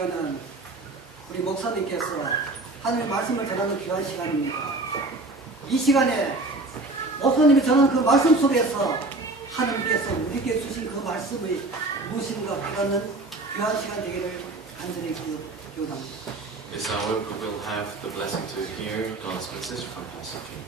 시간은 우리 목사님께서 하나님의 말씀을 전하는 귀한 시간입니다. 이 시간에 목사님이 전하는 그 말씀 속에서 하나님께서 우리에게 주신 그 말씀의 무엇인가 깨닫는 귀한 시간 되기를 간절히 기원합니다. This hour we will have the blessing to hear God's message from Pastor King.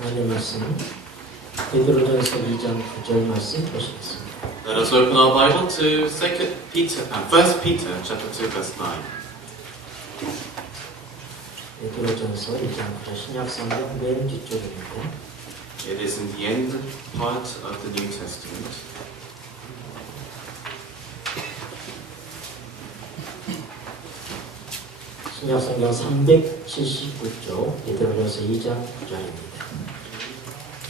하나님의 말씀 베드로전서 2장 9절 말씀 보시겠습니다. Let us open our Bible to 1 Peter chapter 2 verse 9. 베드로전서 2장 9절 신약성경 맨 뒤쪽입니다. It is in the end part of the New Testament. 신약성경 379쪽 베드로전서 2장 9절입니다.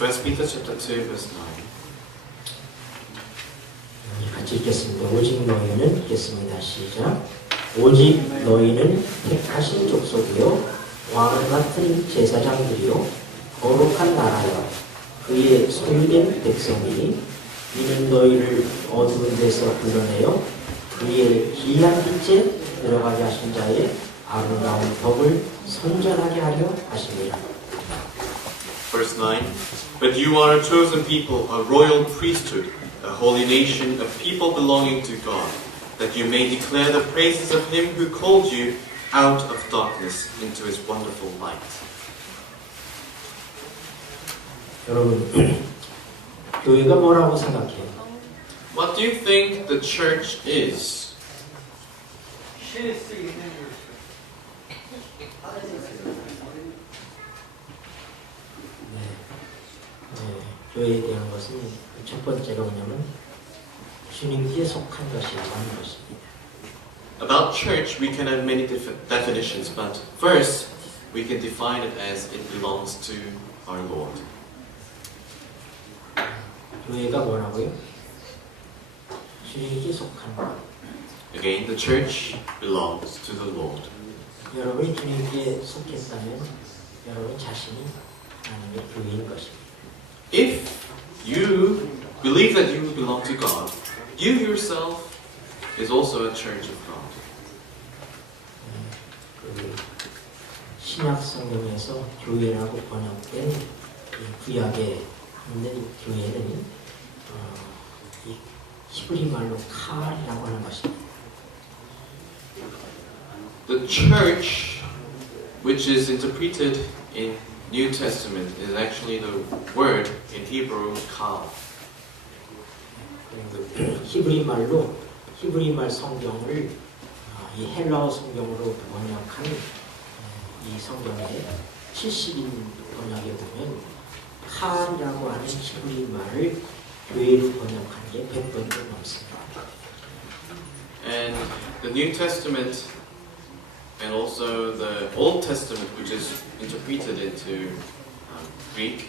1 Peter chapter 2 verse 9. 같이 읽겠습니다. 오직 너희는 읽겠습니다. 시작. 오직 너희는 택하신 족속이요 왕 같은 제사장들이요 거룩한 나라여 그의 소유된 백성이니 이는 너희를 어두운 데서 불러내어 그의 기이한 빛에 들어가게 하신 자의 아름다운 덕을 선전하게 하려 하십니다. Verse 9. But you are a chosen people, a royal priesthood, a holy nation, a people belonging to God, that you may declare the praises of Him who called you out of darkness into His wonderful light. 여러분, 교회가 뭐라고 생각해요? What do you think the church is? 교회에 대한 것은 첫 번째가 뭐냐면 주님께 속한 것이라고 하는 것입니다. About church, we can have many different definitions, but first, we can define it as it belongs to our Lord. 교회가 뭐라고요? 주님께 속한 것. Again, the church belongs to the Lord. 여러분이 주님께 속했다면 여러분 자신이 하나님의 교회인 것입니다. If you believe that you belong to God, you yourself is also a church of God. 그 신약 성경에서 교회라고 번역된 이 구약에 있는 교회는 이 히브리 말로 칼이라고 하는 것입니다. The church, which is interpreted in New Testament, is actually the word in Hebrew kal. 히브리 말 성경을 이 헬라어 성경으로 번역한 이 성경의 70인 번역에 보면 칼이라고 하는 히브리 말을 교회로 번역한 게 100번도 넘습니다. And the New Testament and also the Old Testament, which is interpreted into Greek,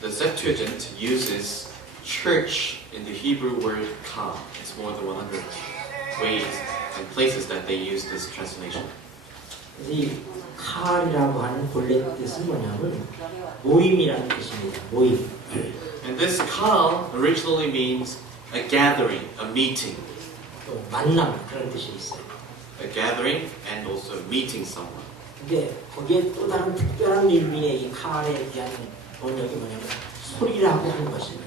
the Septuagint uses church in the Hebrew word kal. It's more than 100 ways and places that they use this translation. 이 칼이라고 하는 본래 뜻은 뭐냐면 모임이라는 뜻입니다. 모임. And this kal originally means a gathering, a meeting. 또 만남 그런 뜻이 있어요. A gathering and also meeting someone. 근데 거기에 또 다른 특별한 의미의 이 칼에 대한 번역이 뭐냐면 소리라고 하는 것입니다.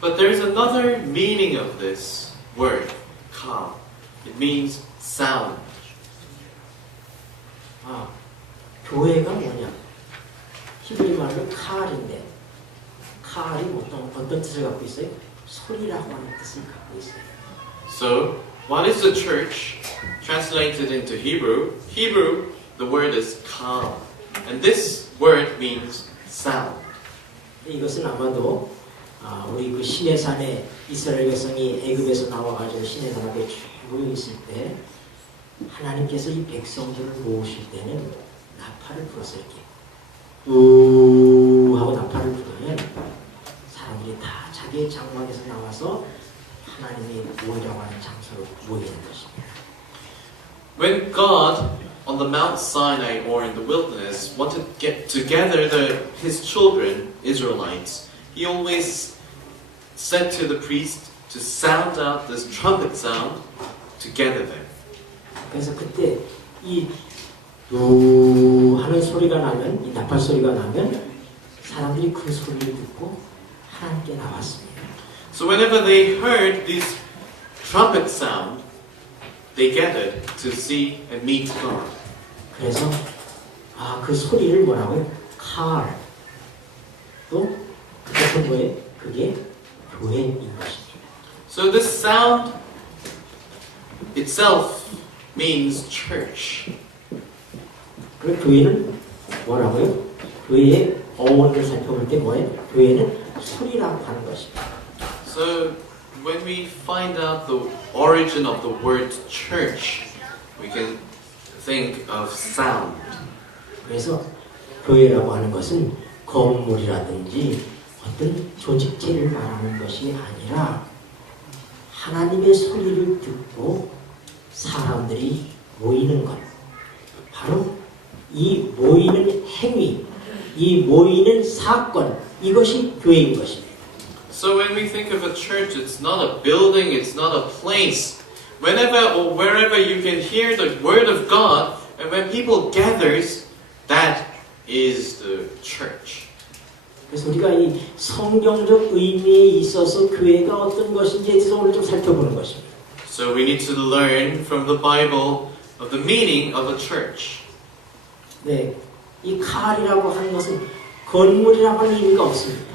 But there's another meaning of this word, kal. It means sound. 교회가 뭐냐? 히브리 말로 칼인데 칼이 어떤 뜻을 갖고 있어요? 소리라고 하는 뜻을 갖고 있어요. So, what is the church? Translated into Hebrew, the word is kal. And this word means sound. 이것은 아마도 우리 그 시내산에 이스라엘 백성이 애굽에서 나와가지고 시내산에 모여 있을 때 하나님께서 이 백성들을 모으실 때는 나팔을 불어서 이렇게 하고 나팔을 불면 사람들이 다 자기의 장막에서 나와서 하나님의 모이라고 하는 장소로 모이는 것입니다. When God on the Mount Sinai or in the wilderness wanted to get together his children, Israelites, he always said to the priest to sound out this trumpet sound to gather them. 그래서 그때 이 하는 소리가 나면, 이 나팔 소리가 나면 사람들이 그 소리를 듣고 하나님께 나왔습니다. So whenever they heard this trumpet sound, they gathered to see and meet God. 그래서 그 소리를 뭐라고요? 칼. 또 그것은 뭐예요? 그게 교회인 것입니다. So this sound itself means church. 그 교회는 뭐라고요? 교회의 어원을 살펴볼 때 뭐예요? 교회는 소리라고 하는 것입니다. So when we find out the origin of the word church, we can think of sound. 그래서 교회라고 하는 것은 건물이라든지 어떤 조직체를 말하는 것이 아니라 하나님의 소리를 듣고 사람들이 모이는 것. 바로 이 모이는 행위, 이 모이는 사건, 이것이 교회인 것입니다. So when we think of a church, it's not a building, it's not a place. Whenever or wherever you can hear the word of God, and when people gathers, that is the church. 그래서 우리가 이 성경적 의미에 있어서 교회가 어떤 것인지에 대해서 오늘 좀 살펴보는 것입니다. So we need to learn from the Bible of the meaning of a church. 네, 이 칼이라고 하는 것은 건물이라고 하는 의미가 없습니다.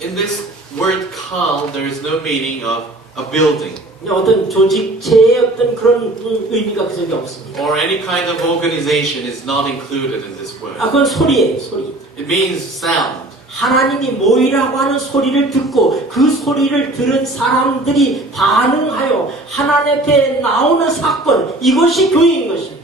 In this word kal, there is no meaning of a building 어떤 조직체의 어떤 그런 의미가 그 속에 없습니다. or any kind of organization is not included in this word. 그건 소리예요, 소리. It means sound. 하나님이 모이라고 하는 소리를 듣고 그 소리를 들은 사람들이 반응하여 하나님 앞에 나오는 사건, 이것이 교회인 것입니다.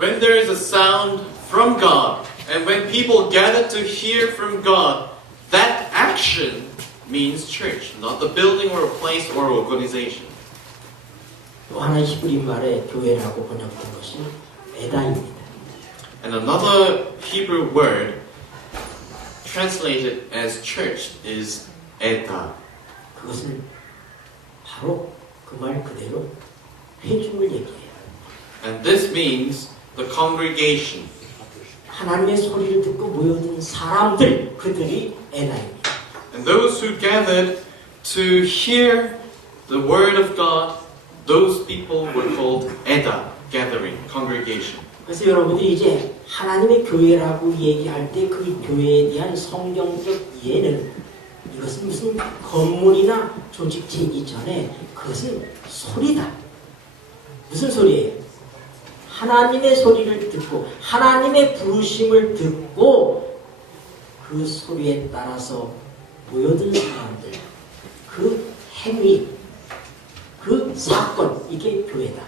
When there is a sound from God and when people gather to hear from God, that action means church, not the building or a place or organization. 또 하나 히브리 말에 교회라고 번역된 것이 에다입니다. And another Hebrew word translated as church is eda. 그것은 바로 그 말 그대로 회중을 얘기해요. And this means the congregation. 하나님의 소리를 듣고 모여든 사람들, 그들이 에다입니다. And those who gathered to hear the word of God, those people were called eda, gathering, congregation. 그래서 여러분들이 이제 하나님의 교회라고 얘기할 때 그 교회에 대한 성경적 이해는 이것은 무슨 건물이나 조직체이기 전에 그것은 소리다. 무슨 소리예요? 하나님의 소리를 듣고 하나님의 부르심을 듣고 그 소리에 따라서 모여든 사람들, 그 행위, 그 사건, 이게 교회다.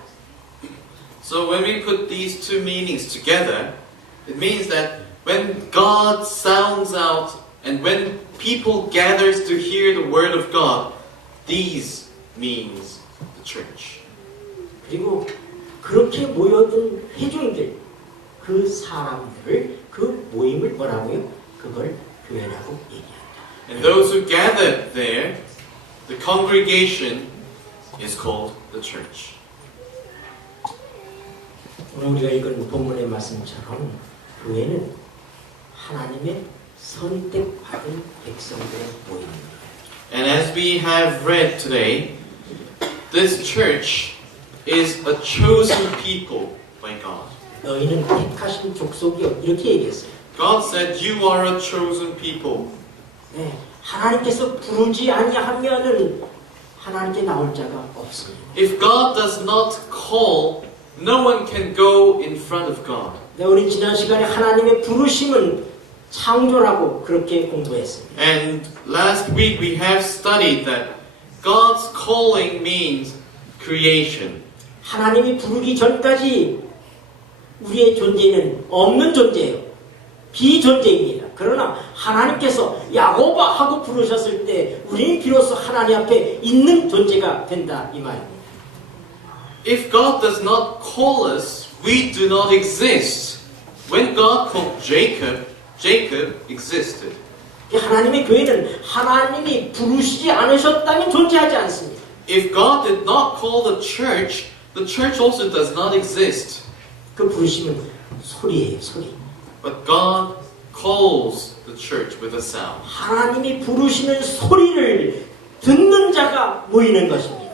So when we put these two meanings together, it means that when God sounds out and when people gathers to hear the word of God, these means the church. 그리고 그렇게 모여든 회중들, 그 사람들을, 그 모임을 뭐라고요? 그걸 교회라고 얘기합니다. And those who gathered there, the congregation is called the church. 오늘 우리가 읽은 본문의 말씀처럼 교회는 하나님의 선택받은 백성들의 모임입니다. And as we have read today, this church is a chosen people by God. 너희는 택하신 족속이요, 이렇게 얘기했어요. God said, "You are a chosen people." 네, 하나님께서 부르지 아니하면은 하나님께 나올 자가 없습니다. If God does not call, no one can go in front of God. 네, 우리 지난 시간에 하나님의 부르심은 창조라고 그렇게 공부했습니다. And last week we have studied that God's calling means creation. 하나님이 부르기 전까지 우리의 존재는 없는 존재예요. 비존재입니다. 그러나 하나님께서 야곱아 하고 부르셨을 때 우리는 비로소 하나님 앞에 있는 존재가 된다 이 말입니다. If God does not call us, we do not exist. When God called Jacob, Jacob existed. 하나님의 교회는 하나님이 부르시지 않으셨다면 존재하지 않습니다. If God did not call the church also does not exist. 그 부르심은 소리예요, 소리. But God calls the church with a sound. 하나님이 부르시는 소리를 듣는 자가 모이는 것입니다.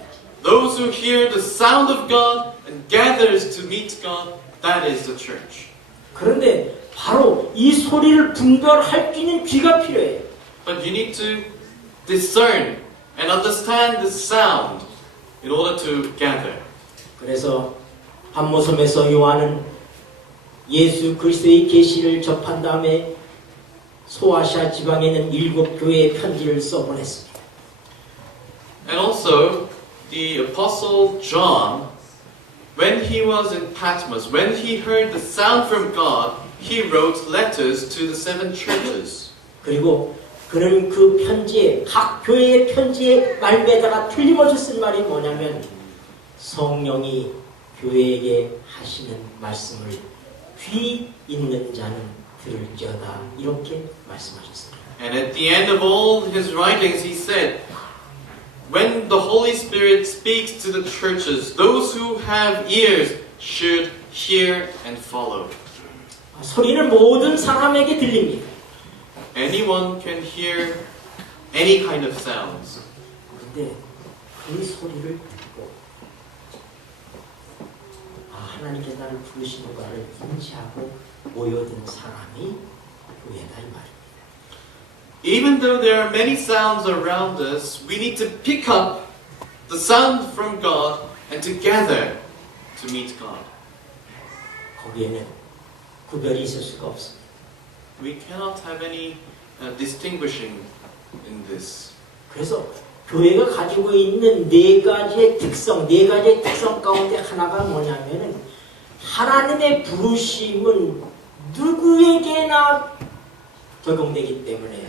Those who hear the sound of God and gathers to meet God, that is the church. 그런데 바로 이 소리를 분별할 수 있는 귀가 필요해요. But you need to discern and understand the sound in order to gather. 그래서 반모섬에서 요한은 예수 그리스도의 계시를 접한 다음에 소아시아 지방에 있는 7 교회에 편지를 써보냈습니다. And also, the Apostle John, when he was in Patmos, when he heard the sound from God, he wrote letters to the 7 churches. 그리고 그는 그 편지에 각 교회의 편지에 말미에다가 틀림없이 쓴 말이 뭐냐면 성령이 교회에게 하시는 말씀을 귀 있는 자는 들을지어다 이렇게 말씀하셨습니다. And at the end of all his writings, he said, when the Holy Spirit speaks to the churches, those who have ears should hear and follow. 소리는 모든 사람에게 들립니다. Anyone can hear any kind of sounds. 근데 그 소리를 듣고 하나님께 나를 부르시는 것을 인지하고 모여든 사람이 교회다 이 말입니다. Even though there are many sounds around us, we need to pick up the sound from God and to gather to meet God. 거기에는 구별이 있을 수가 없습니다. We cannot have any distinguishing in this. 그래서 교회가 가지고 있는 4가지의 특성, 4가지의 특성 가운데 하나가 뭐냐면은 하나님의 부르심은 누구에게나 적용되기 때문에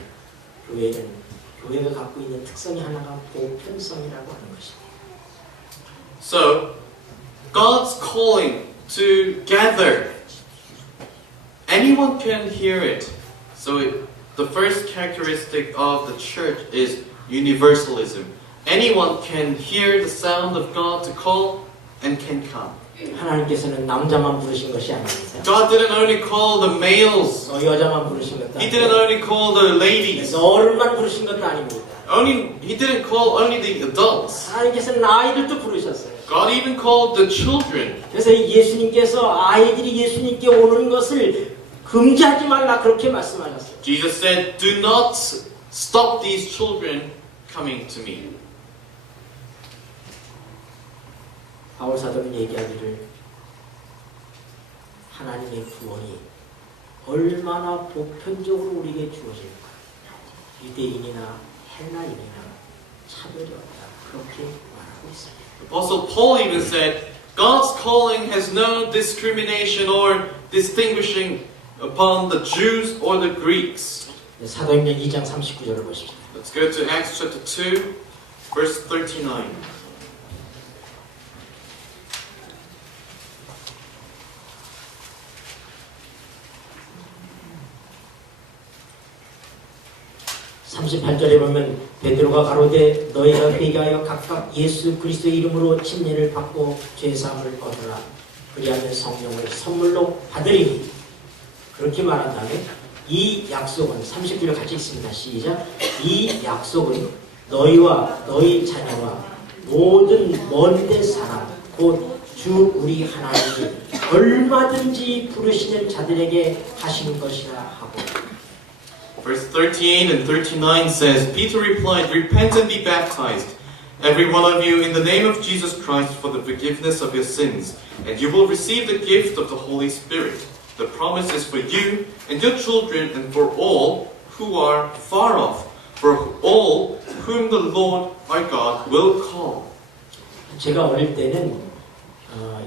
교회가 갖고 있는 특성이 하나가 보편성이라고 하는 것입니다. So, God's calling to gather, anyone can hear it. So the first characteristic of the church is universalism. Anyone can hear the sound of God to call and can come. 하나님께서는 남자만 부르신 것이 아닙니다. God didn't only call the males. 여자만 부르신 것도 He didn't 아닙니다. only call the ladies. 어른만 부르신 것도 아닙니다. He didn't call only the adults. 하나님께서는 아이들도 부르셨어요. God even called the children. 그래서 예수님께서 아이들이 예수님께 오는 것을 금지하지 말라 그렇게 말씀하셨어요. Jesus said, do not stop these children coming to me. 바울 사도는 얘기하기를 하나님의 구원이 얼마나 보편적으로 우리에게 주어질까. 유대인이나 헬라인이나 차별이 없다. 그렇게 말하고 있습니다. Apostle Paul even said, God's calling has no discrimination or distinguishing upon the Jews or the Greeks. 사도행전 2장 39절을 보십시오. Let's go to Acts chapter 2, verse 39. (38절에) 보면 베드로가 가로되 너희가 회개하여 각각 예수 그리스도의 이름으로 침례를 받고 죄사함을 얻으라. 그리하면 성령을 선물로 받으리니. 그렇게 말한 다음에 이 약속은 39절 같이 읽습니다. 시작. 이 약속은 너희와 너희 자녀와 모든 먼데 사람 곧 주 우리 하나님이 얼마든지 부르시는 자들에게 하신 것이라 하고. Verse 38 and 39 says, Peter replied, repent and be baptized, every one of you, in the name of Jesus Christ for the forgiveness of your sins, and you will receive the gift of the Holy Spirit. The promise is for you and your children and for all who are far off, for all whom the Lord our God will call. 제가 어릴 때는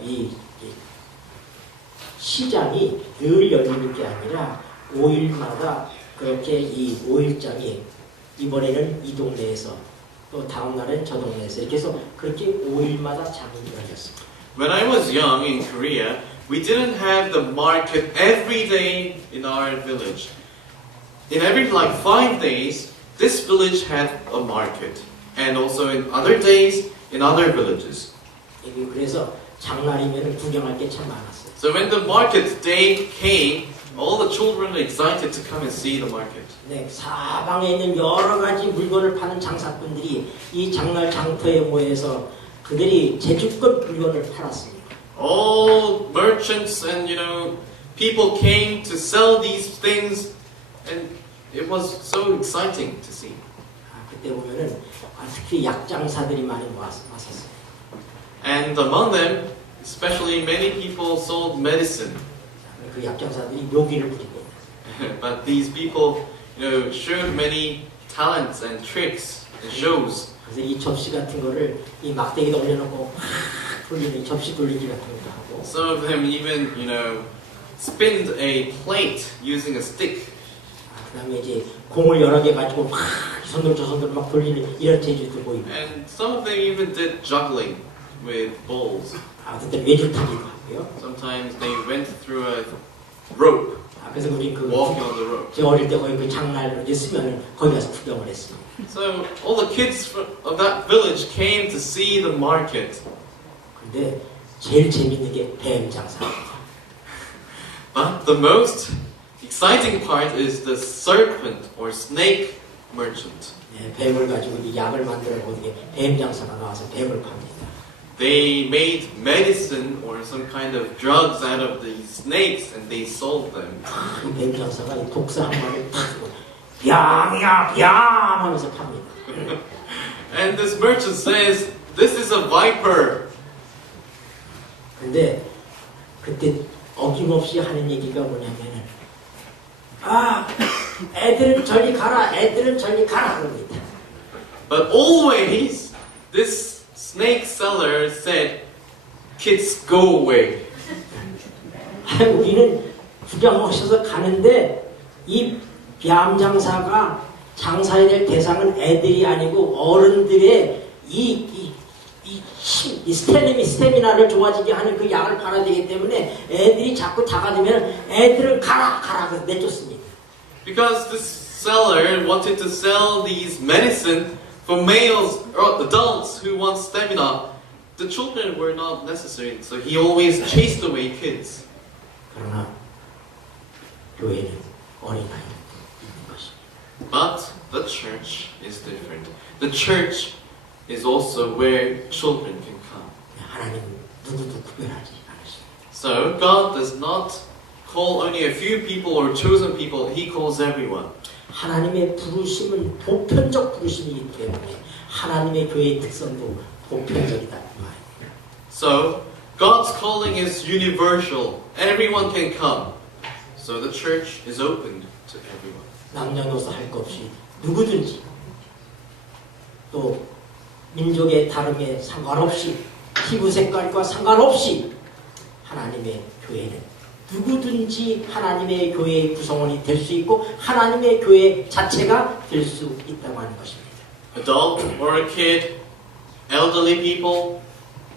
이 시장이 늘 열리는 게 아니라 5일마다 그렇게 이 5일장이 이번에는 이 동네에서 또 다음 날은 저 동네에서 이렇게 해서 그렇게 5일마다 장이 열렸습니다. When I was young in Korea, we didn't have the market every day in our village. In every 5 days, this village had a market. And also in other days, in other villages. 그래서 장날이면 구경할 게 참 많았어요. So when the market day came, all the children were excited to come and see the market. 네, 사방에 있는 여러 가지 물건을 파는 장사꾼들이 이 장날 장터에 모여서 그들이 제주껏 물건을 팔았습니다. All merchants and people came to sell these things, and it was so exciting to see. 그때 보면은 특히 약장사들이 많이 왔었어요. And among them, especially many people sold medicine. 그 약장사들이 묘기를 부리고. But these people, showed many talents and tricks and shows. 그래서 이 접시 같은 거를 이 막대기에 올려놓고 돌리는 접시 돌리기 같은 것도 하고. Some of them even, spinned a plate using a stick. 그다음에 이제 공을 여러 개 가지고 막 손들 저 손들 막 돌리는 이런 재주도 보이고. And some of them even did juggling with bowls. 그때 외줄타기도 하고요. Sometimes they went through a rope, 그래서 우리 walking on the rope. 제가 어릴 때 거기 그 장날 있으면 거기 가서 구경을 했습니다. So all the kids of that village came to see the market. 근데 제일 재밌는 게 뱀 장사입니다. But the most exciting part is the serpent or snake merchant. 네, 뱀을 가지고 이 약을 만들어 보는 뱀 장사가 나와서 뱀을 팝니다. They made medicine or some kind of drugs out of these snakes and they sold them. 이 뱀 장사가 이 독사 한 마리를 가지고 뺨이야 뺨 하면서 팝니다. And this merchant says, "This is a viper." 근데 그때 어김없이 하는 얘기가 뭐냐면은 애들은 저리 가라 애들은 저리 가라 그럽니다. But always this snake seller said, "Kids, go away." 우리는 구경 오셔서 가는데 이 뺨 장사가 장사해야 될 대상은 애들이 아니고 어른들의 이 스태미나를 좋아지게 하는 그 약을 팔아야 되기 때문에 애들이 자꾸 다가들면 애들을 가라 내쫓습니다. Because this seller wanted to sell these medicine for males or adults who want stamina. The children were not necessary, so he always chased away kids. 그러나 교회는 어린아이를 있는 것입니다. But the church is different. The church is also where children can come. 하나님은 누구도 구별하지 않으십니다. So God does not call only a few people or chosen people, He calls everyone. 하나님의 부르심은 보편적 부르심이기 때문에 하나님의 교회의 특성도 보편적이다 이 말입니다. So God's calling is universal. Everyone can come. So the church is open to everyone. 남녀노소 할 것 없이 누구든지 또 민족의 다름에 상관없이 피부 색깔과 상관없이 하나님의 교회는 누구든지 하나님의 교회의 구성원이 될 수 있고 하나님의 교회 자체가 될 수 있다고 하는 것입니다. Adult or a kid, elderly people,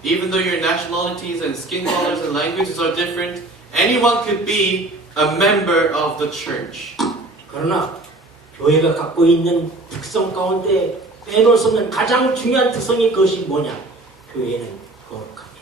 even though your nationalities and skin colors and languages are different, anyone could be a member of the church. 그러나 교회가 갖고 있는 특성 가운데 빼놓을 수 없는 가장 중요한 특성이 그것이 뭐냐? 교회는 거룩합니다.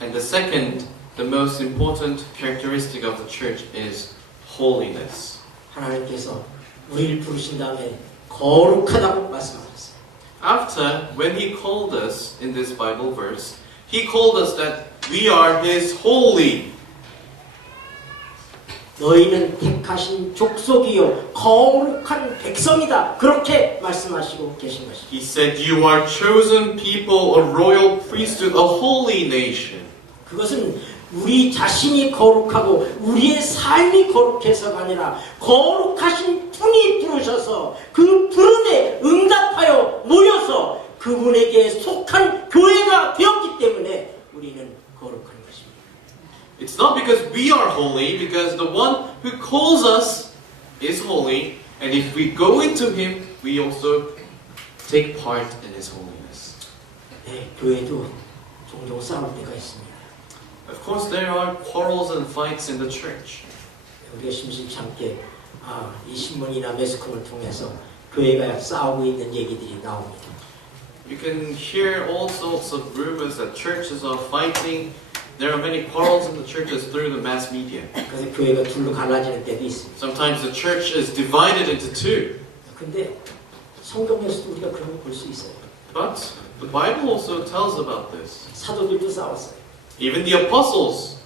And the second, the most important characteristic of the church is holiness. 하나님께서 우리를 부르신 다음에 거룩하다고 말씀하셨어요. After, when He called us in this Bible verse, He called us that we are His holy. 너희는 택하신 족속이요 거룩한 백성이다. 그렇게 말씀하시고 계신 것입니다. He said, "You are chosen people, a royal priesthood, a holy nation." 그것은 우리 자신이 거룩하고 우리의 삶이 거룩해서가 아니라 거룩하신 분이 부르셔서 그 부름에 응답하여 모여서 그분에게 속한 교회가 되었기 때문에 우리는 거룩한 것입니다. It's not because we are holy, because the one who calls us is holy, and if we go into Him, we also take part in His holiness. 네, 교회도 종종 싸울 때가 있습니다. Of course, there are quarrels and fights in the church. 우리가 심심치 않게 이 신문이나 매스컴을 통해서 교회가 싸우고 있는 얘기들이 나옵니다. You can hear all sorts of rumors that churches are fighting. There are many quarrels in the churches through the mass media. 그래서 교회가 둘로 갈라지는 때도 있습니다. Sometimes the church is divided into two. 근데 성경에서도 우리가 그런 걸 볼 수 있어요. But the Bible also tells about this. 사도들도 싸웠어요. Even the apostles,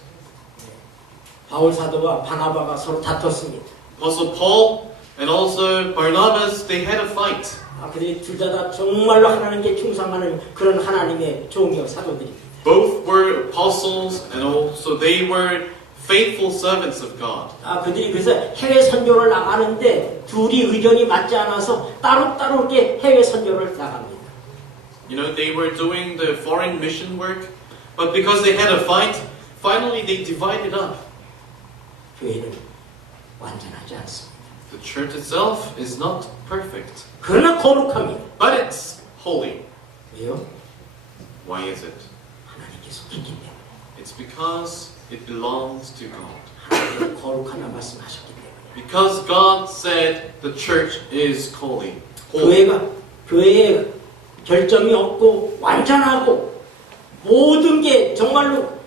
바울 사도와 바나바가 서로 다퉜습니다. Apostle Paul and also Barnabas, they had a fight. 그들이 둘 다 정말로 하나님께 충성하는 그런 하나님의 종이요 사도들입니다. Both were apostles and also they were faithful servants of God. 그들이 그래서 해외 선교를 나가는데 둘이 의견이 맞지 않아서 따로따로 이렇게 해외 선교를 나갑니다. You know, they were doing the foreign mission work, but because they had a fight, finally they divided up. 교회는 완전하지 않습니다. The church itself is not perfect, 그러나 거룩합니다. but it's holy. 왜요? Why is it? 하나님께 속했기 때문에. It's because it belongs to God. 하나님의 거룩하다 말씀하셨기 때문에. Because God said the church is holy. Holy. 교회에 결점이 없고 완전하고 모든 게 정말로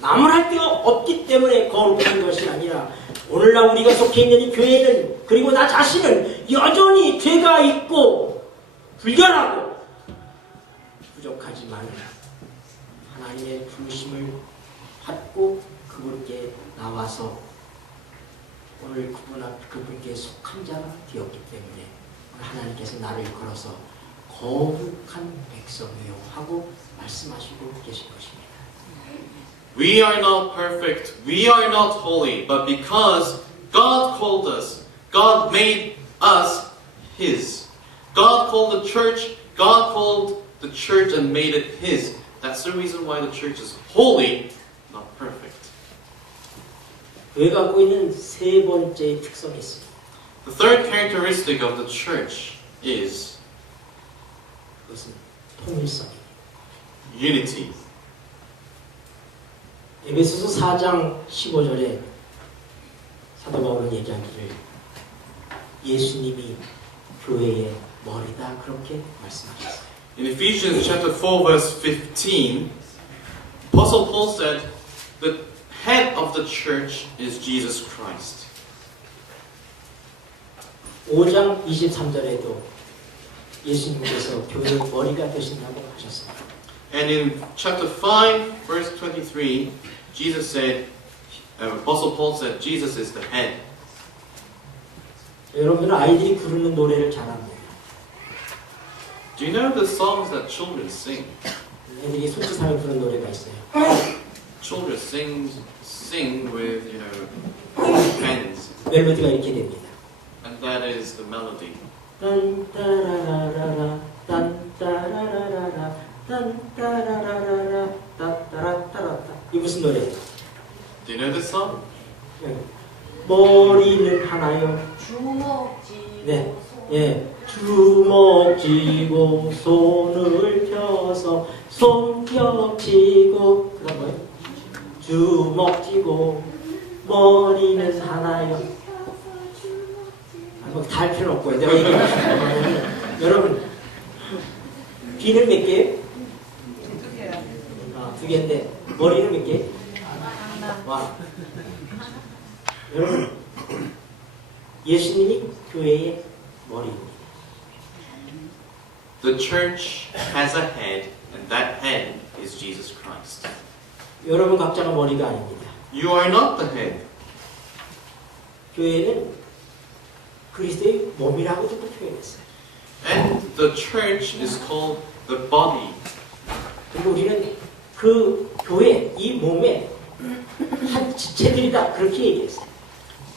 나무랄 데가 없기 때문에 거룩한 것이 아니라 오늘날 우리가 속해 있는 이 교회는 그리고 나 자신은 여전히 죄가 있고 불결하고 부족하지만 하나님의 부르심을 받고 그분께 나와서 오늘 그분께 속한 자가 되었기 때문에 하나님께서 나를 걸어서 거룩한 백성이요 하고 말씀하시고 계신 것입니다. We are not perfect, we are not holy, but because God called us, God made us His. God called the church and made it His. That's the reason why the church is holy, not perfect. 교회가 갖고 있는 세 번째 특성이 있습니다. The third characteristic of the church is 그것은 통일성입니다. unity. 에베소서 4장 15절에 사도 바울은 얘기하기를 예수님이 교회의 머리다 그렇게 말씀하셨어요. In Ephesians chapter 4 verse 15, Apostle Paul said, the head of the church is Jesus Christ. 5장 23절에도 예수님께서 교회의 머리가 되신다고 하셨습니다. And in chapter 5 verse 23, Jesus said, Apostle Paul said, Jesus is the head. 여러분들은 아이들이 부르는 노래를 잘 압니다. Do you know the songs that children sing? 애들이 손짓하며 부르는 노래가 있어요. Children sing with, you know, hands. 멜로디가 이렇게 됩니다. And that is the melody. 딴따라라라라 딴따라라라라 딴따라라라라 따따라따라따. 이 무슨 노래예요? Do you know this song? 머리는 하나요. 주먹 쥐고 네, 예. 주먹 쥐고 손을 펴서 손뼉 치고 그다음 뭐예요? 주먹 쥐고 머리는 하나요. 다 할 필요 없고요. 내가 얘기하는 여러분 귀는 몇 개예요? 두 개인데 머리는 몇 개? 와. 여러분 예수님이 교회의 머리입니다. The church has a head, and that head is Jesus Christ. 여러분 각자가 머리가 아닙니다. You are not the head. 교회는 그리스도의 몸이라고도 표현했어요. And the church is called the body. 그리고 우리는 그 교회, 이 몸의 한 지체들이다 그렇게 얘기했어요.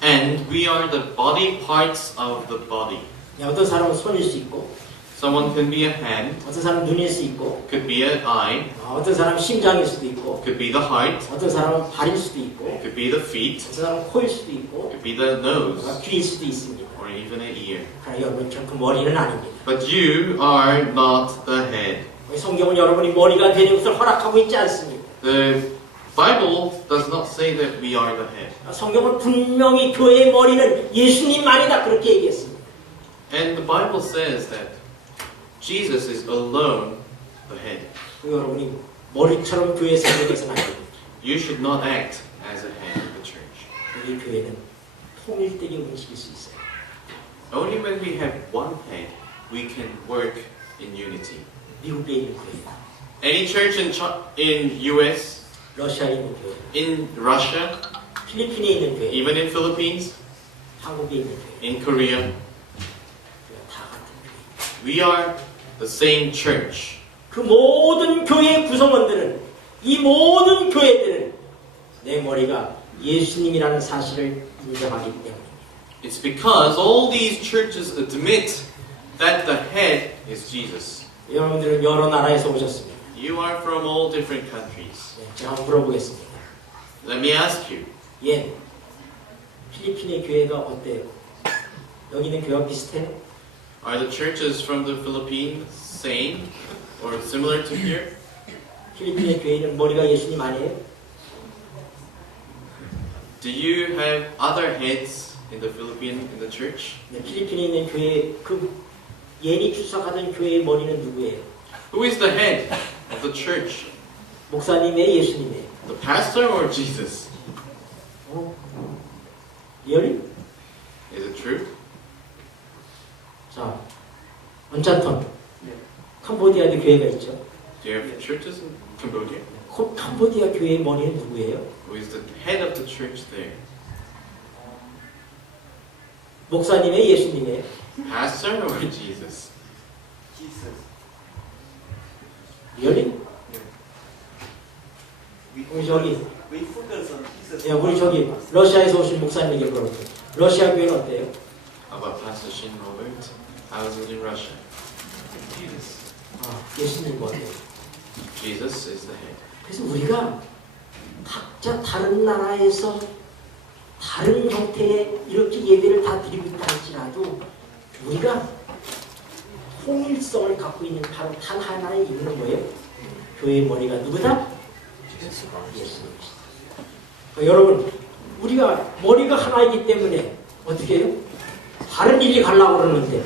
And we are the body parts of the body. 어떤 사람은 손일 수 있고 Someone can be a hand, 어떤 사람은 눈일 수 있고, could be an eye, 어떤 사람은 심장일 수도 있고, could be the heart, 어떤 사람은 발일 수도 있고, could be the feet, 어떤 사람은 코일 수도 있고, could be the nose, 귀일 수도 있습니다. or even an ear. 그러나 여러분 결코 머리는 아닙니다. But you are not the head. 성경은 여러분이 머리가 되는 것을 허락하고 있지 않습니다. The Bible does not say that we are the head. 성경은 분명히 교회의 머리는 예수님만이다 그렇게 얘기했습니다. And the Bible says that Jesus is alone the head. 여러분이 머리처럼 교회 생각해서는 안 됩니다. You should not act as a head of the church. 우리 교회는 통일되게 움직일 수 있어요. Only when we have one head, we can work in unity. 미국에 있는 교회, Any church in US, 러시아에 있는 교회, in Russia, 필리핀에 있는 교회, even in Philippines, 한국에 있는 교회, in Korea, 우리가 다 같은 교회. we are the same church. 그 모든 교회의 구성원들은 이 모든 교회들은 내 머리가 예수님이라는 사실을 인정하기 때문입니다. It's because all these churches admit that the head is Jesus. 여러분들은 여러 나라에서 오셨습니다. You are from all different countries. 네, 제가 한번 물어보겠습니다. Let me ask you, 예, 필리핀의 교회가 어때요? 여기 있는 교회와 비슷해요? are the churches from the Philippines same or similar to here? 필리핀의 교회는 머리가 예수님 아니에요? Do you have other heads in the Philippines in the church? 네, 필리핀에 있는 교회 그 예리 출석하던 교회의 머리는 누구예요? Who is the head of the church? 목사님의 예수님이에요. The pastor or Jesus? 리얼리? Is it true? 자, 원찬턴. 캄보디아도 교회가 있죠. Do you have churches in Cambodia? 캄보디아 교회의 머리는 누구예요? Who is the head of the church there? 목사님의 예수님이에요. Pastor or Jesus? 리얼리? 우리 저기, 야, 우리 저기 러시아에서 오신 목사님에게 물어볼게요. 러시아 교회는 어때요? How about Pastor Shin Robert? How is it in Russia? 예수님 어때요? Jesus is the head. 그래서 우리가 각자 다른 나라에서 다른 형태의 이렇게 예배를 다 드리고 있다 할지라도 우리가 통일성을 갖고 있는 바로 단 하나의 이유는 뭐예요? 교회의 머리가 누구다? 예수님이시다. 여러분, 우리가 머리가 하나이기 때문에 어떻게 해요? 다른 일이 가려고 그러는데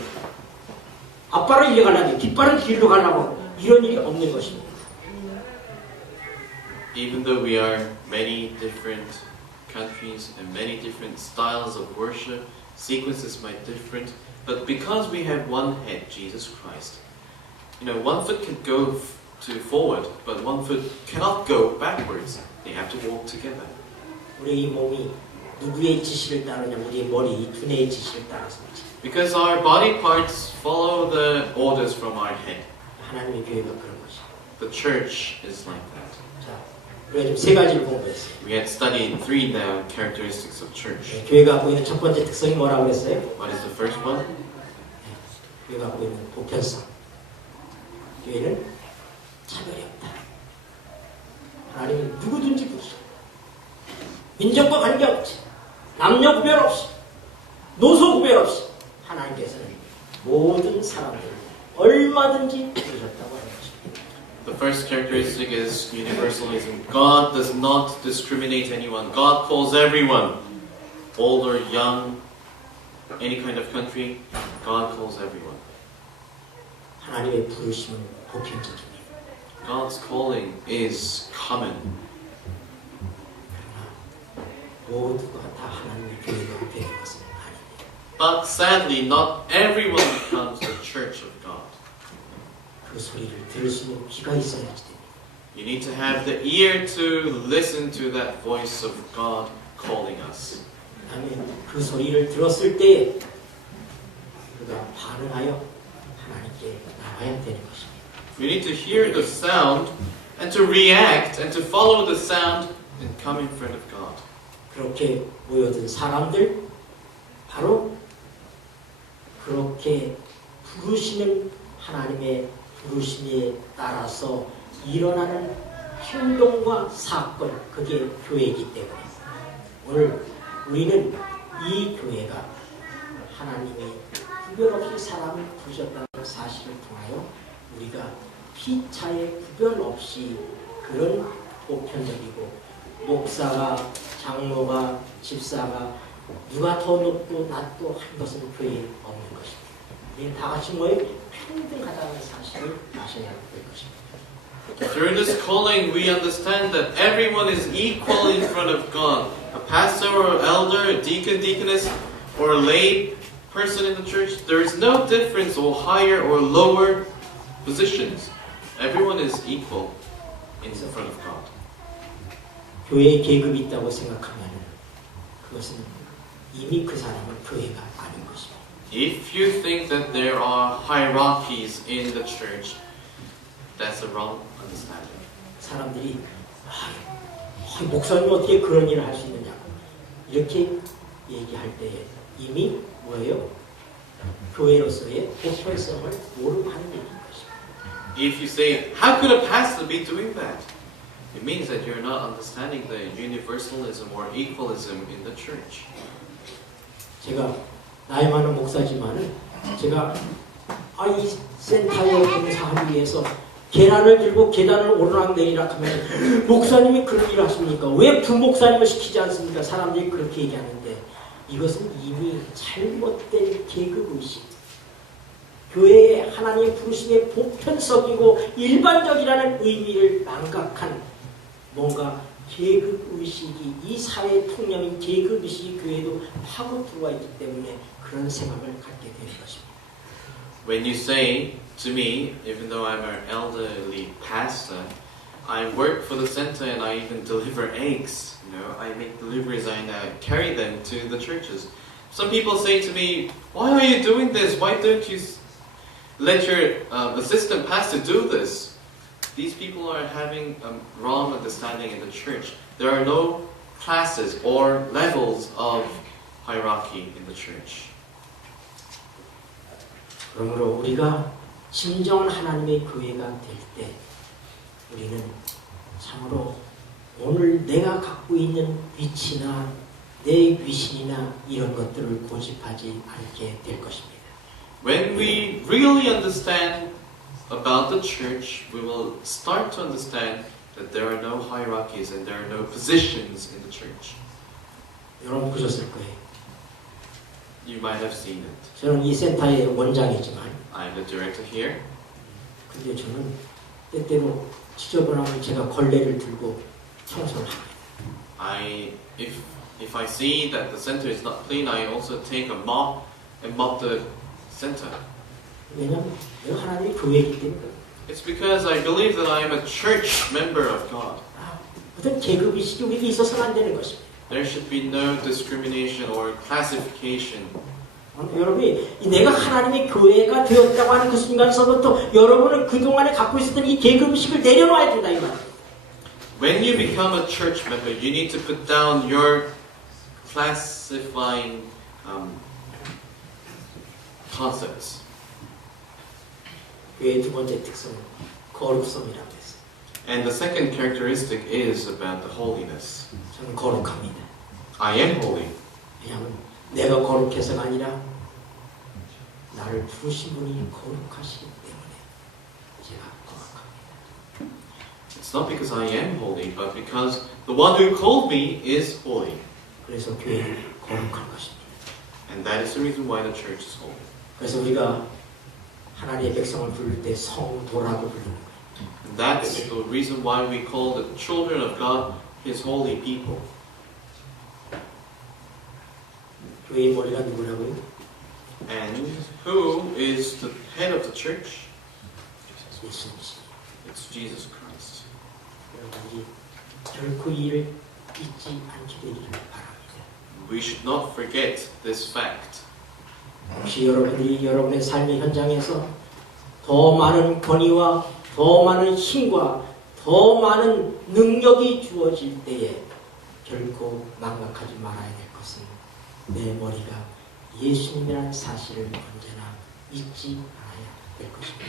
앞발은 이리 가려고 뒷발은 뒤로 가려고 이런 일이 없는 것입니다. Even though we are many different countries and many different styles of worship, sequences might different, but because we have one head, Jesus Christ, one foot can go forward, but one foot cannot go backwards. They have to walk together. 우리 이 몸이 누구의 지시를 따르냐? 우리의 머리, 이 두뇌의 지시를 따라서 Because our body parts follow the orders from our head. 하나님의 교회가 그런 것이죠. The church is like that. 자, 우리가 지금 세 가지를 공부했어요. We had studied 3 now characteristics of church. 교회가 갖고 있는 첫 번째 특성이 뭐라고 그랬어요? What is the first one? 교회가 갖고 있는 보편성. 교회는 차별이 없다. 하나님은 누구든지 부르셔. 민족과 관계없이, 남녀 구별 없이, 노소 구별 없이 하나님께서는 모든 사람들을 얼마든지 부르셨다고 하는 것입니다. The first characteristic is universalism. God does not discriminate anyone. God calls everyone, old or young, any kind of country. God calls everyone. 하나님의 부르심은 보편적입니다. God's calling is common. 모두가 다 하나님의 교회가 되는 것은 아닙니다. But sadly, not everyone becomes the church of God. 그 소리를 들을 수 있는 귀가 있어야지 됩니다. You need to have the ear to listen to that voice of God calling us. 그다음에 그 소리를 들었을 때 우리가 반응하여 하나님께 나와야 되는 것입니다. We need to hear the sound and to react and to follow the sound and come in front of God. 그렇게 모여든 사람들 바로 그렇게 부르시는 하나님의 부르심에 따라서 일어나는 행동과 사건, 그게 교회이기 때문에 오늘 우리는 이 교회가 하나님이 구별 없이 사람을 부르셨다는 사실을 통하여 우리가 피차에 구별 없이 그런 보편적이고 목사가, 장로가, 집사가 누가 더 높고 낮고 한 것은 교회에 없는 것입니다. 우리는 다 같이 모여 평등하다는 사실을 아셔야 될 것입니다. Through this calling, we understand that everyone is equal in front of God. A pastor or elder, a deacon, deaconess, or a lay person in the church, there is no difference or higher or lower positions. Everyone is equal in front of God. 교회에 계급이 있다고 생각하면 그것은 이미 그 사람은 교회가 아닌 것입니다. If you think that there are hierarchies in the church, that's a wrong understanding. 사람들이 목사님 어떻게 그런 일을 할 수 있느냐고 이렇게 얘기할 때에 이미 뭐예요? 교회로서의 보편성을 모르고 하는 얘기인 것입니다. If you say, how could a pastor be doing that? It means that you're not understanding the universalism or equalism in the church. 제가 나이 많은 목사지만은 제가 이 센터에 봉사하기 위해서 계란을 들고 계단을 오르락내리락 하면 목사님이 그런 일을 하십니까? 왜 부목사님을 시키지 않습니까? 사람들이 그렇게 얘기하는데 이것은 이미 잘못된 계급의식, 교회의 하나님의 부르심의 보편성이고 일반적이라는 의미를 망각한 뭔가 계급의식이 이 사회의 통념인 계급의식이 교회에도 파고 들어와 있기 때문에 그런 생각을 갖게 되는 것입니다. When you say to me, even though I'm an elderly pastor, I work for the center and I even deliver eggs. You know, I make deliveries and I carry them to the churches. Some people say to me, why are you doing this? Why don't you let your assistant pastor do this? These people are having a wrong understanding in the church. There are no classes or levels of hierarchy in the church. 그러므로 우리가 진정한 하나님의 교회가 될 때 우리는 참으로 오늘 내가 갖고 있는 위치나 내 위신이나 이런 것들을 고집하지 않게 될 것입니다. When we really understand about the church, we will start to understand that there are no hierarchies and there are no positions in the church. 여러분 보셨을 거예요. You might have seen it. 저는 이 센터의 원장이지만 I'm the director here. 근데 저는 때때로 지저분하면 제가 걸레를 들고 청소를 합니다. If I see that the center is not clean, I also take a mop and mop the center. 왜냐하면 내가 하나님의 교회이기 때문에 It's because I believe that I am a church member of God. 어떤 계급의식이 우리에게 있어서는 안 되는 것입니다. There should be no discrimination or classification. 여러분이 내가 하나님의 교회가 되었다고 하는 그 순간서부터 여러분은 그동안에 갖고 있었던 이 계급의식을 내려놔야 된다 이 말이에요. When you become a church member, you need to put down your classifying concepts. 교회의 두 번째 특성은 거룩성이라고 했어요. And the second characteristic is about the holiness. 저는 거룩합니다. I am holy. 왜냐하면 내가 거룩해서가 아니라 나를 부르신 분이 거룩하시기 때문에 제가 거룩합니다. It's not because I am holy, but because the one who called me is holy. 그래서 교회는 거룩한 것입니다. And that is the reason why the church is holy. 그래서 우리가 하나님의 백성을 부를 때 성도라고 부르는 거예요. And that's the reason why we call the children of God His holy people. 교회의 머리가 누구라고요? And who is the head of the church? 예수님이십니다. It's Jesus Christ. 여러분이 결코 이 일을 잊지 않게 되기를 바랍니다. We should not forget this fact. 혹시 여러분들이 여러분의 삶의 현장에서 더 많은 권위와 더 많은 힘과 더 많은 능력이 주어질 때에 결코 망각하지 말아야 될 것은 내 머리가 예수님이라는 사실을 언제나 잊지 않아야 될 것입니다.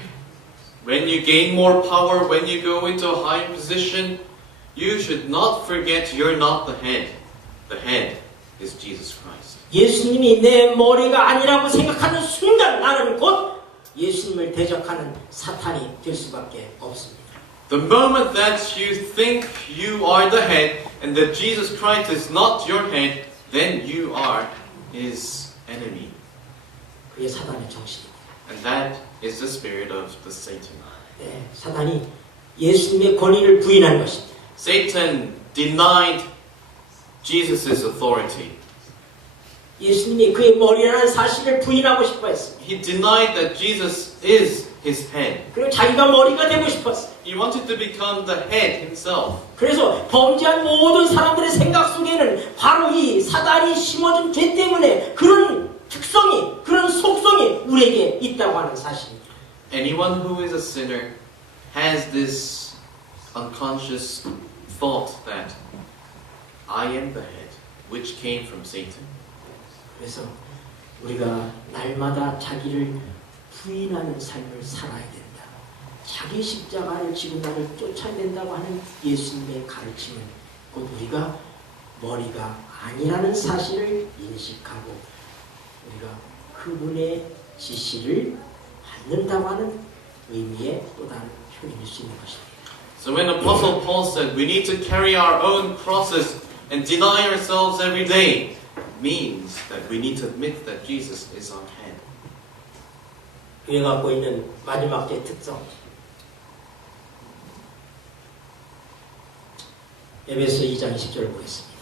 When you gain more power, when you go into a high position, you should not forget you're not the head. The head is Jesus Christ. 예수님이 내 머리가 아니라고 생각하는 순간 나는 곧 예수님을 대적하는 사탄이 될 수밖에 없습니다. The moment that you think you are the head and that Jesus Christ is not your head, then you are his enemy. 그게 사단의 정신입니다. And that is the spirit of the Satan. 네, 사단이 예수님의 권위를 부인한 것입니다. Satan denied Jesus' authority. 예수님이 그의 머리라는 사실을 부인하고 싶어 했습니다. He denied that Jesus is his head. 그리고 자기가 머리가 되고 싶었어요. He wanted to become the head himself. 그래서 범죄한 모든 사람들의 생각 속에는 바로 이 사단이 심어준 죄 때문에 그런 특성이, 그런 속성이 우리에게 있다고 하는 사실입니다. Anyone who is a sinner has this unconscious thought that I am the head, which came from Satan. 그래서 우리가 날마다 자기를 부인하는 삶을 살아야 된다. 자기 십자가를 지고 나를 쫓아야 된다고 하는 예수님의 가르침은 곧 우리가 머리가 아니라는 사실을 인식하고 우리가 그분의 지시를 받는다고 하는 의미의 또 다른 표현일 수 있는 것입니다. So when Apostle Paul said we need to carry our own crosses and deny ourselves every day, means that we need to admit that Jesus is our head. 교회가 갖고 있는 마지막 제 특성. 에베소 2장 20절을 보겠습니다.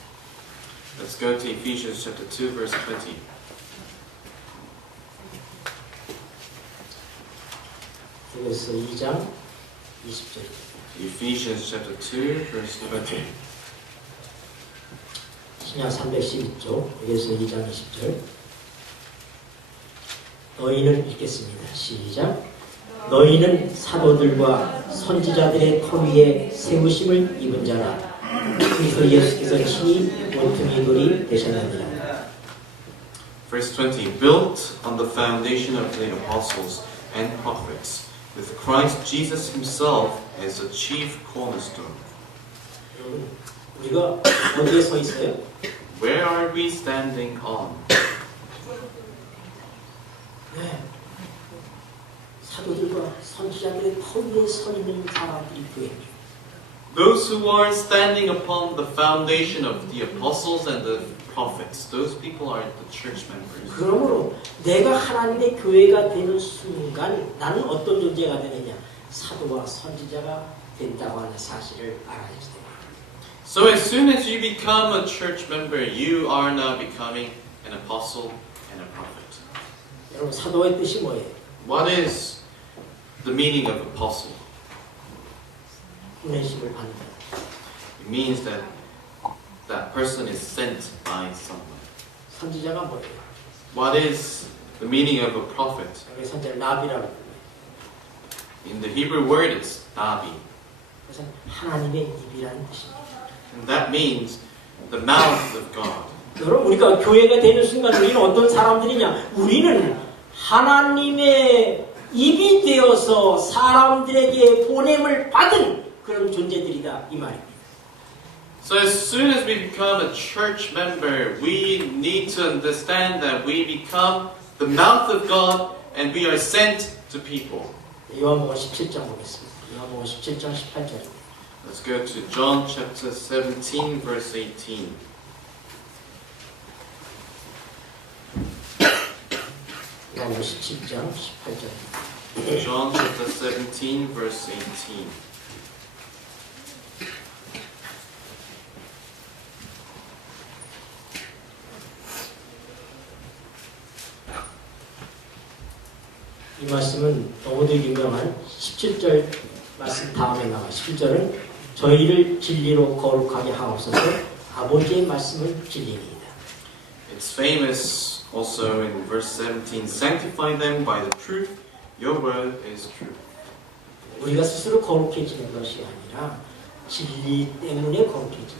Let's go to Ephesians chapter 2 verse 20. 에베소 2장 20절입니다. Ephesians chapter 2 verse 20. 신약 312쪽 에베소 2장 20절. 너희는 읽겠습니다. 시작. 너희는 사도들과 선지자들의 터 위에 세우심을 입은 자라. 그리스도 예수께서 친히 모퉁이 돌이 되셨느니라. Verse 20. Built on the foundation of the apostles and prophets, with Christ Jesus himself as the chief cornerstone. 우리가 어디에 서 있어요? Where are we standing on? 네. 사도들과 선지자들의 터 위에 서 있는 사람들이 교회입니다. Those who are standing upon the foundation of the apostles and the prophets, those people are the church members. 그러므로 내가 하나님의 교회가 되는 순간 나는 어떤 존재가 되느냐? 사도와 선지자가 된다고 하는 사실을 알아야 됩니다. So as soon as you become a church member, you are now becoming an apostle and a prophet. 여러분 사도의 뜻이 뭐예요? What is the meaning of apostle? 보내심을 받는다. It means that that person is sent by someone. 선지자가 뭐예요? What is the meaning of a prophet? 여기 선지자를 나비라고 불러요. In the Hebrew word, it's nabi. 그래서 하나님의 입이라는 뜻입니다. And that means the mouth of God. 여러분 우리가 교회가 되는 순간 우리는 어떤 사람들이냐? 우리는 하나님의 입이 되어서 사람들에게 보냄을 받은 그런 존재들이다 이 말입니다. So as soon as we become a church member, we need to understand that we become the mouth of God and we are sent to people. 요한복음 17장 보겠습니다. 요한복음 17장 18절입니다. Let's go to John chapter 17 verse 18. 요한복음 17장 18절입니다. John chapter 17 verse 18. 이 말씀은 너무도 유명한 17절 말씀 다음에 나와 17절은 저희를 진리로 거룩하게 하옵소서 아버지의 말씀은 진리입니다. It's famous also in verse 17. Sanctify them by the truth. Your word is truth. 우리가 스스로 거룩해지는 것이 아니라 진리 때문에 거룩해집니다.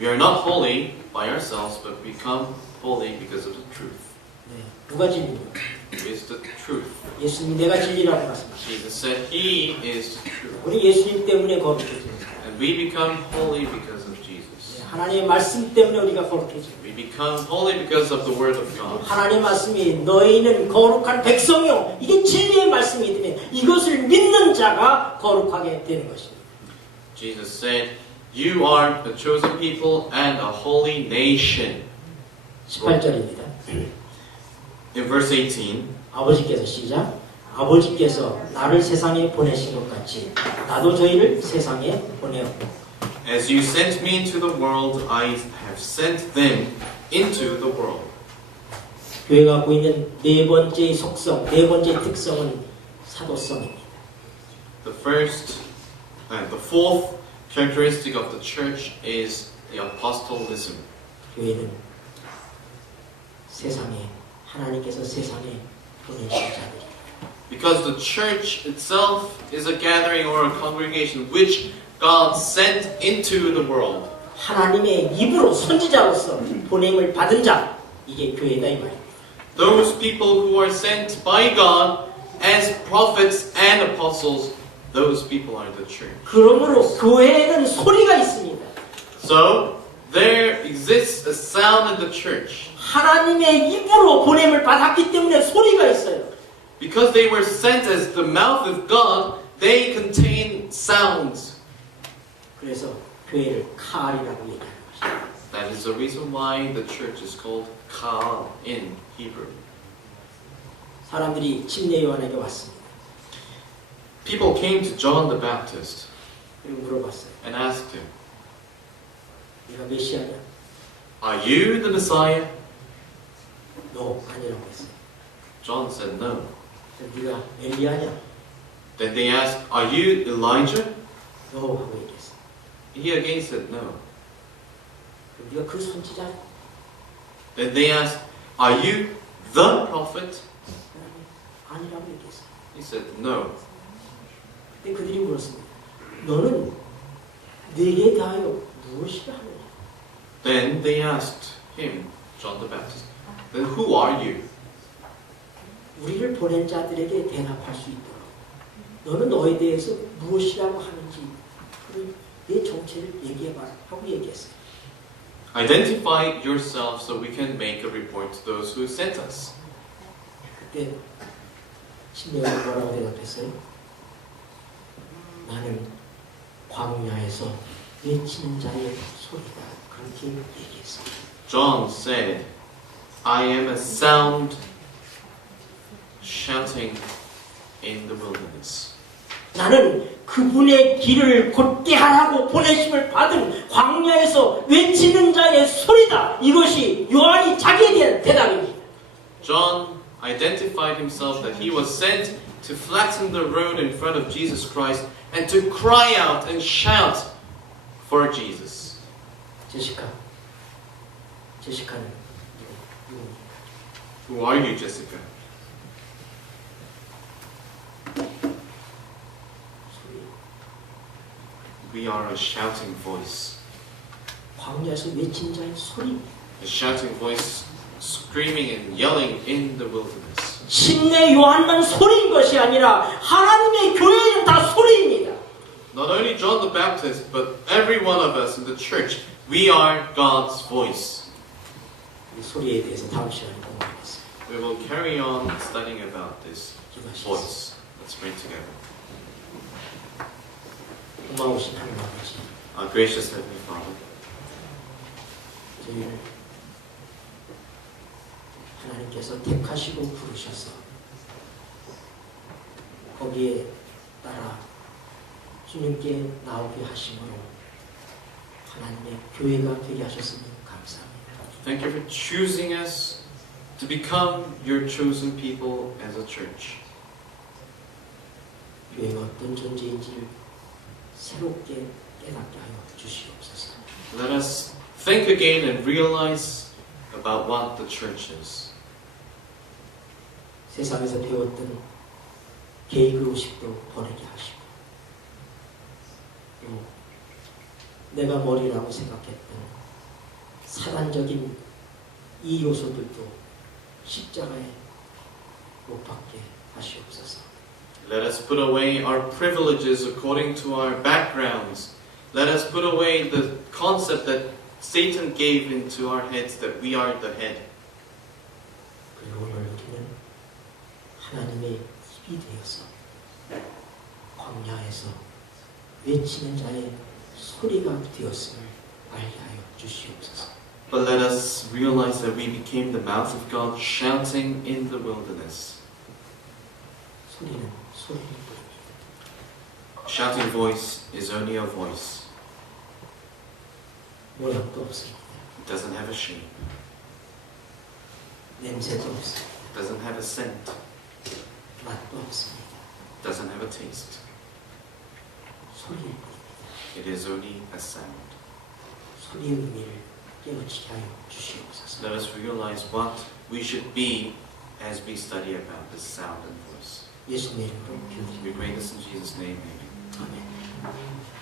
We are not holy by ourselves, but become holy because of the truth. 네, 누가 진리입니까? Who is the truth? 예수님이 내가 진리라고 말씀하셨어요. Jesus said He is the truth. 우리 예수님 때문에 거룩해지는 사람. And we become holy because of Jesus. 하나님의 말씀 때문에 우리가 거룩해집니다. We become holy because of the Word of God. 하나님의 말씀이 너희는 거룩한 백성이요. 이게 진리의 말씀이기 때문에 이것을 믿는 자가 거룩하게 되는 것입니다. Jesus said, You are the chosen people and a holy nation. 18절입니다. In verse 18, 아버지께서 시작. 아버지께서 나를 세상에 보내신 것 같이 나도 저희를 세상에 보내었고 As you sent me into the world, I have sent them into the world. 교회가 갖고 있는 네 번째 속성, 네 번째 특성은 사도성입니다. The first and the fourth characteristic of the church is the apostolism. 교회는 세상에 하나님께서 세상에 보내신 자들이 Because the church itself is a gathering or a congregation which God sent into the world. 하나님의 입으로 선지자로서 보냄을 받은 자 이게 교회다 이 말입니다. Those people who are sent by God as prophets and apostles, those people are the church. 그러므로 교회에는 소리가 있습니다. So, there exists a sound in the church. 하나님의 입으로 보냄을 받았기 때문에 소리가 있어요. Because they were sent as the mouth of God, they contain sounds. 그래서 교회를 칼이라고 얘기하는 것입니다. That is the reason why the church is called Kal in Hebrew. 사람들이 침례 요한에게 왔습니다. People came to John the Baptist 그리고 물어봤어요. and asked him, 네가 메시아냐? Are you the Messiah? 너 아니라고 했어요. John said no. 네가 엘리야냐? Then they asked, Are you Elijah? 너 하고 얘기했어요. He again said no. 그럼 네가 그 선지자냐? Then they asked, Are you the prophet? 아니라고 얘기했어요. He said no. 근데 그들이 물었습니다. 너는 내게 대하여 무엇이라 하느냐? Then they asked him, John the Baptist, Then who are you? 우리를 보낸 자들에게 대답할 수 있도록 너는 너에 대해서 무엇이라고 하는지 그런 내 정체를 얘기해봐라 하고 얘기했어요. Identify yourself so we can make a report to those who sent us. 그때 신뢰가 뭐라고 대답했어요? 나는 광야에서 외치는 자의 소리다. 그렇게 얘기했어요. John said, I am a sound shouting in the wilderness. 나는 그분의 길을 곧게 하라고 보내심을 받은 광야에서 외치는 자의 소리다. 이것이 요한이 자기에 대한 대답입니다. John identified himself that he was sent to flatten the road in front of Jesus Christ and to cry out and shout for Jesus. 제시카는 누굽니까? Who are you, Jessica? We are a shouting voice. 광야에서 외친 자의 소리. A shouting voice screaming and yelling in the wilderness. 침례 요한만 소리인 것이 아니라 하나님의 교회는 다 소리입니다. Not only John the Baptist, but every one of us in the church, we are God's voice. 이 소리에 대해서 다음 시간에 공부하겠습니다. We will carry on studying about this 기도하시겠습니다. voice. Let's pray together. 고마우신 하나님 아버지, Our gracious Heavenly Father, 저희를 하나님께서 택하시고 부르셔서 거기에 따라 주님께 나오게 하심으로 하나님의 교회가 되게 하셨으니 감사합니다. thank you for choosing us to become your chosen people as a church. 교회가 어떤 존재인지를 새롭게 깨닫게 하여 주시옵소서. Let us think again and realize about what the church is. 세상에서 배웠던 계획의식도 버리게 하시고 또 내가 머리라고 생각했던 사단적인 이 요소들도 십자가에 못 박게 하시옵소서. Let us put away our privileges according to our backgrounds. Let us put away the concept that Satan gave into our heads that we are the head. 그리고 오늘 우리는 하나님의 입이 되어서 광야에서 외치는 자의 소리가 되었음을 알게 하여 주시옵소서. But let us realize that we became the mouth of God shouting in the wilderness. 소리는 소리일 뿐입니다. Shouting voice is only a voice. 모양도 없습니다. It doesn't have a shape. 냄새도 없습니다. It doesn't have a scent. 맛도 없습니다. It doesn't have a taste. 소리일 뿐입니다. It is only a sound. 소리의 의미를 깨우치게 하여 주시옵소서. Let us realize what we should be as we study about this sound and voice. 예수님 이름으로 기도드립니다. We pray this in Jesus' name. Amen. 아멘.